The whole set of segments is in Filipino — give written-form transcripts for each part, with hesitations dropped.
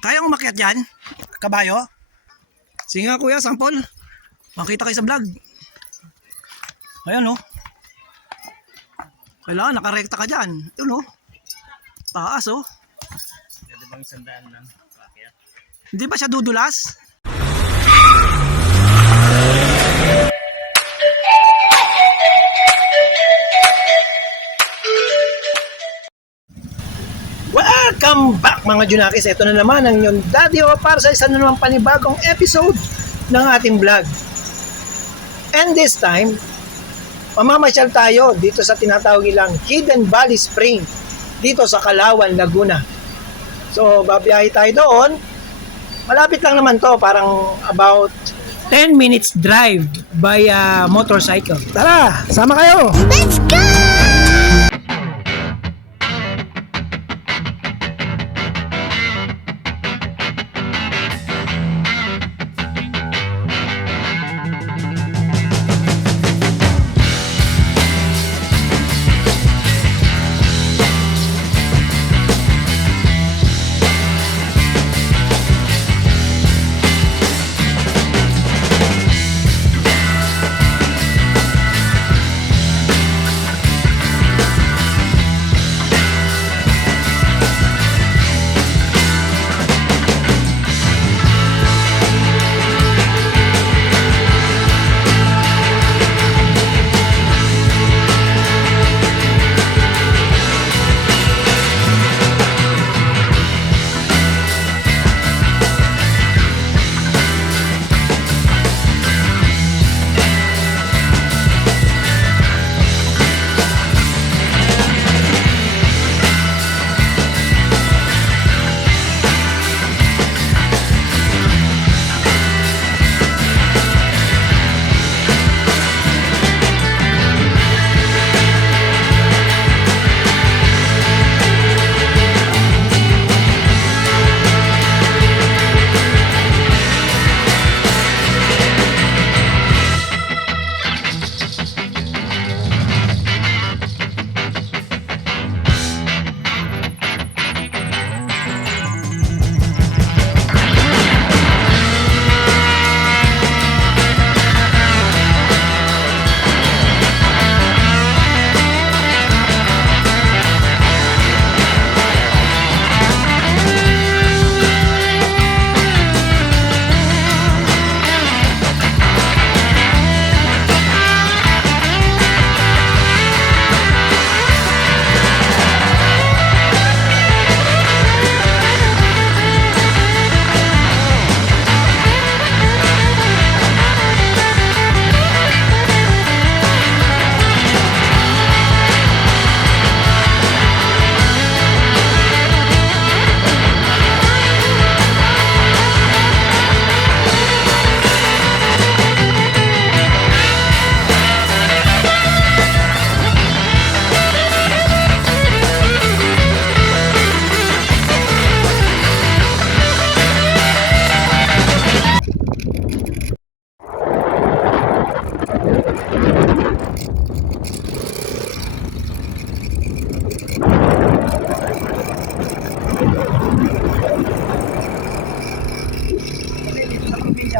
Kaya umakyat yan? Kabayo? Sige nga kuya, sample. Makita kayo sa vlog. Ayan o. Kailangan nakarekta ka dyan. Yun o. Taas o. Pwede bang 100 lang? Pakyat. Hindi ba siya dudulas? Welcome back mga Junakis. Ito na naman ang inyong Daddy O para sa isa na naman panibagong episode ng ating vlog. And this time, mamamasyal tayo dito sa tinatawag nilang Hidden Valley Spring dito sa Calauan, Laguna. So, babiyahe tayo doon. Malapit lang naman to, parang about 10 minutes drive by motorcycle. Tara, sama kayo! Let's go!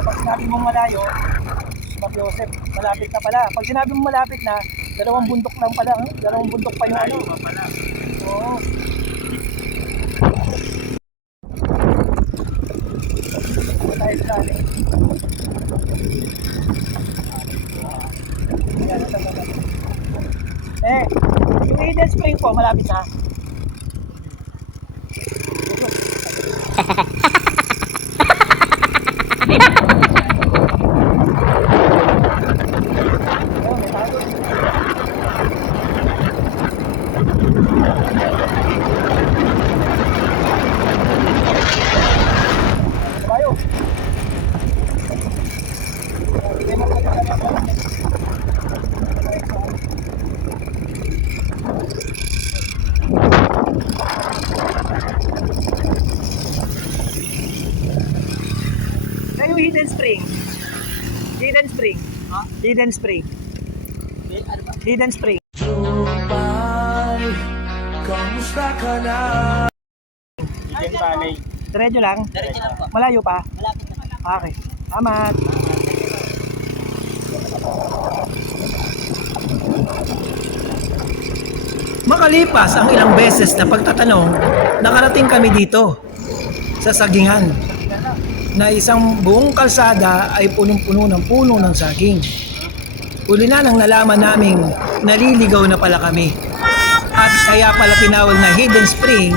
Pag sinabi mong malayo, Bob Joseph, malapit na pala. Pag sinabi mong malapit na, dalawang bundok lang pala. Dalawang bundok pa yung ano. Pa pala. Oo. Tayo sa atin. Ayan, ito. Yung Hidden Spring po, malapit na. Yung Hidden Spring. Hidden Spring. Huh? Hidden Spring. Ano ba? Hidden Spring. Hidden Valley. Diretso lang. Diretso lang po. Malayo pa. Malapit na. Okay. Salamat. Makalipas ang ilang beses na pagtatanong, nakarating kami dito sa Sagingan na isang buong kalsada ay punong-puno ng puno ng saging. Uli na nang nalaman naming naliligaw na pala kami. At kaya pala tinawag na Hidden Spring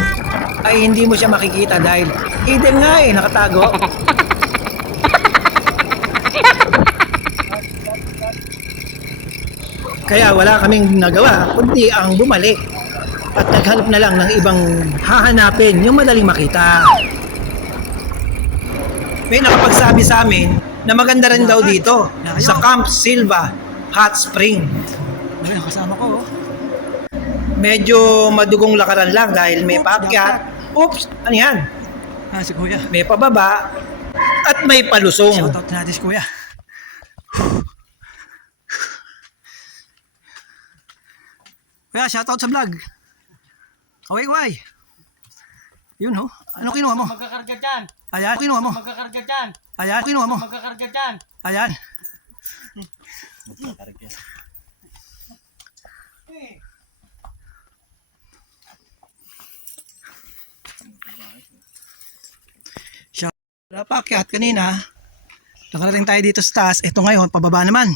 ay hindi mo siya makikita dahil hidden nga nakatago. Kaya wala kaming nagawa kundi ang bumalik at naghanap na lang ng ibang hahanapin yung madaling makita. May nakapagsabi sa amin na maganda rin daw dito sa Camp Silva Hot Spring. Ayun, kasama ko. Medyo madugong lakaran lang dahil may paakyat. Oops! Ano yan? Si Kuya. May pababa at may palusong. Shoutout natin si Kuya. Kuya, shoutout sa vlog. Kaway. Yun ho. Ano kinuha mo? Magkakarga dyan. Ayan. Kinuha mo? Magkakarga dyan. Ayan. Kinuha mo? Magkakarga dyan. Ayan. Wala pa akyat kanina. Nakarating tayo dito sa taas. Ito ngayon, pababa naman.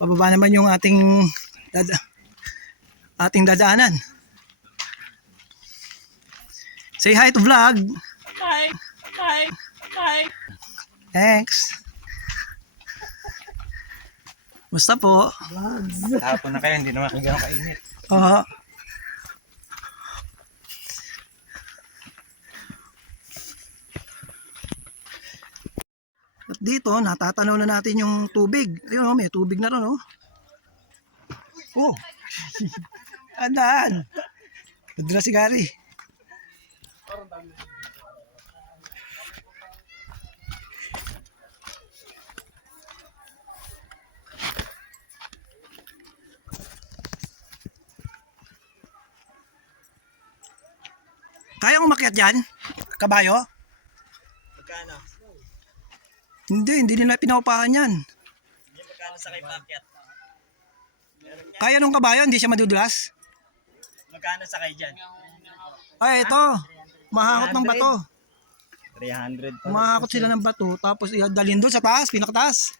Pababa naman yung ating dadaanan. Say hi to vlog. Hi. Thanks. Musta po? Hapon na kayo, hindi naman kayo kainit. Oo. At dito, natatanaw na natin yung tubig. Ayun, may tubig na ron, oh. Oh. Andaan. Padra si Gary. Kaya umakyat dyan? Kabayo? Magkano? Hindi nila pinaupahan yan. Hindi magkano sa kay paakyat? Kaya nung kabayo, hindi siya madudulas? Magkano sa kay dyan? Ay, ito. Mahakot ng bato. 300 pa. Mahakot sila ng bato, tapos dalhin doon sa taas, pinakataas.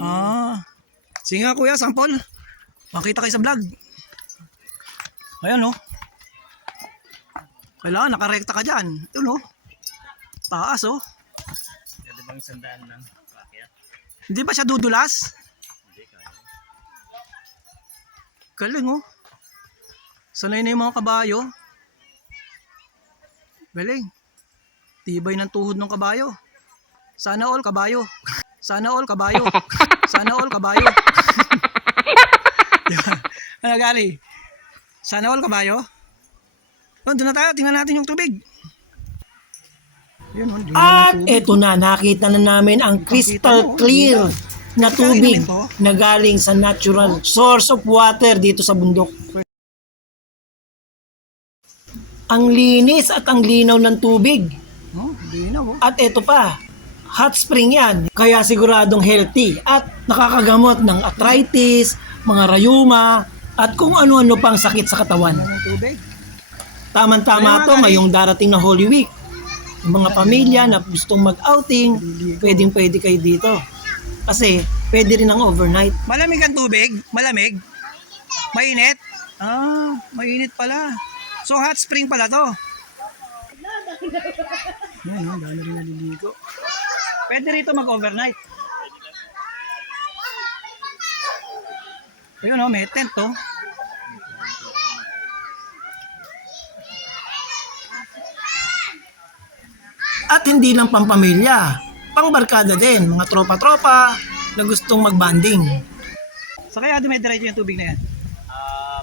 Ah. Sige nga kuya, sample. Makita kayo sa vlog. Ayan oh. Kailangan nakarekta ka dyan. Yun oh. Taas oh. Pwede bang 100 lang paakyat? Hindi ba siya dudulas? Hindi kaya. Galing oh. Sanay na yung mga kabayo. Galing. Tibay ng tuhod ng kabayo. Sana all kabayo. Sana all kabayo. Sana all kabayo. Diba? Ano Gary? Sana all kabayo? Doon na tayo, tingnan natin yung tubig. Yun, At eto na, nakita na namin ang crystal clear na tubig na galing sa natural source of water dito sa bundok. Ang linis at ang linaw ng tubig. Oh, linaw oh. At eto pa, hot spring yan. Kaya siguradong healthy at nakakagamot ng arthritis, mga rayuma, at kung ano-ano pang sakit sa katawan. Ang tubig. Tama-tama to ngayong darating na Holy Week. Yung mga pamilya na gustong mag-outing, pwedeng-pwede kayo dito. Kasi pwede rin ang overnight. Malamig ang tubig? Malamig? Mainit? Ah, mainit pala. So hot spring pala to. Yan, dahil na rin naliligo. Pwede rito mag-overnight. Ayun oh, may tent oh. At hindi lang pampamilya, pangbarkada din, mga tropa-tropa na gustong mag-banding. So kaya dumidiretso yung tubig na yan?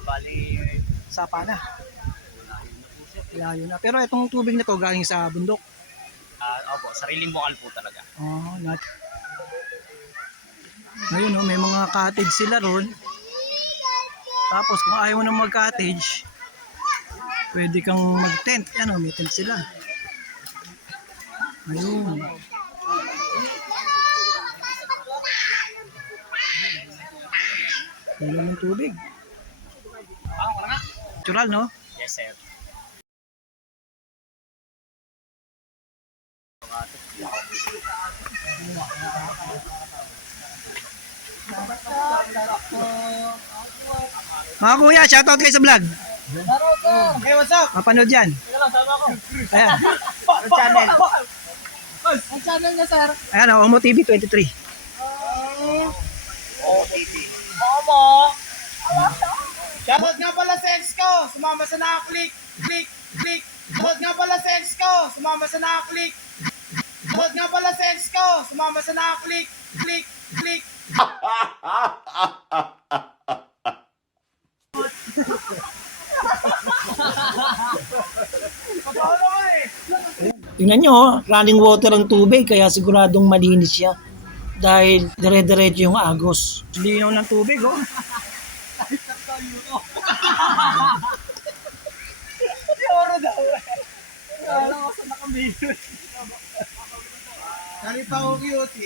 Bali, Sapa na. Layo na. Pero itong tubig na to galing sa bundok. opo, sariling bukal po talaga. Oh, ngayon oh, may mga cottage sila ron. Tapos kung ayaw mo nang mag-cottage, Pwede kang mag-tent. Ano, may tent sila. Ayun. Ilaw ng tubig. Natural, no? Yes, sir. Mga kuya, shoutout kayo sa vlog. Hey, what's up? Mapanood yan. Ayan. Channel. Ang channel niya, sir. Ayan, Omo TV 23. Shoutout nga pala sa ex ko. Sumama sa nakaklik. Click, click. Shoutout nga pala sa ex ko. Sumama sa nakaklik. Shoutout nga pala sa ex ko. Sumama sa nakaklik. Click, click. Tingnan nyo, running water ang tubig, kaya siguradong malinis siya. Dahil dire-diretso yung agos. Linaw ng tubig, oh. Dali pa ko cute.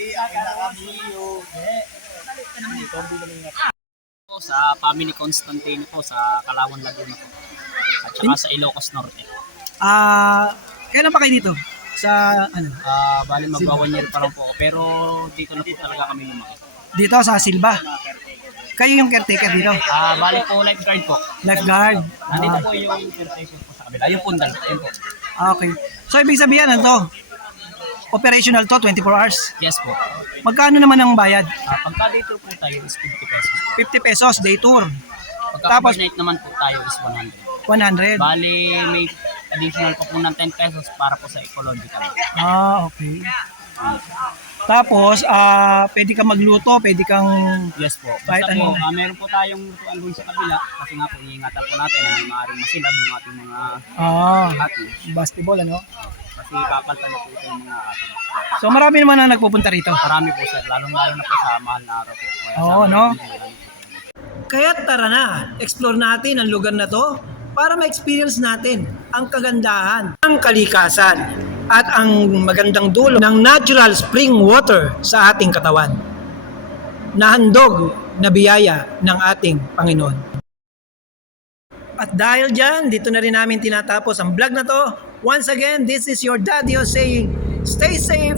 Po sa family Constantine po sa Calauan, Laguna po. At saka sa Ilocos Norte. Kailan pa kayo dito? Sa, ano? Bali magwa 1 year pa lang po ako. Pero dito na po talaga kami lumaki. Dito sa Silva. Kayo yung caretaker dito? Bali po lifeguard po. Lifeguard. Nandito po yung caretaker po sa kabila. Yung pundal. Ayun po. Okay. So, ibig sabihin, ano to? Operational to, 24 hours. Yes po. Magkano naman ang bayad? Pagka day tour po tayo is 50 pesos. 50 pesos, day tour. Pagka Tapos- overnight naman po tayo is 100. 100. Bali may additional pa po ng 10 pesos para po sa ecological. Okay. Tapos, pwede kang magluto, pwede kang... Yes po. Kahit Basta po, ano. meron po tayong lutuan doon sa kabila kasi nga po iingatan po natin na may maaaring masilab yung ating mga atin. Basketball, ano? Kasi papaltan na po ito yung mga atin. So, marami naman na nagpupunta rito. Marami po sir, lalong-lalo na po sa mahal na araw po. Kaya Oo, sabi no? ko, marami po. Kaya tara na, explore natin ang lugar na to para ma-experience natin ang kagandahan ng kalikasan at ang magandang dulo ng natural spring water sa ating katawan. Nahandog na biyaya ng ating Panginoon. At dahil dyan, dito na rin namin tinatapos ang vlog na to. Once again, this is your Daddy saying, stay safe,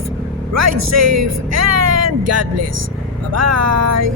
ride safe, and God bless. Bye-bye!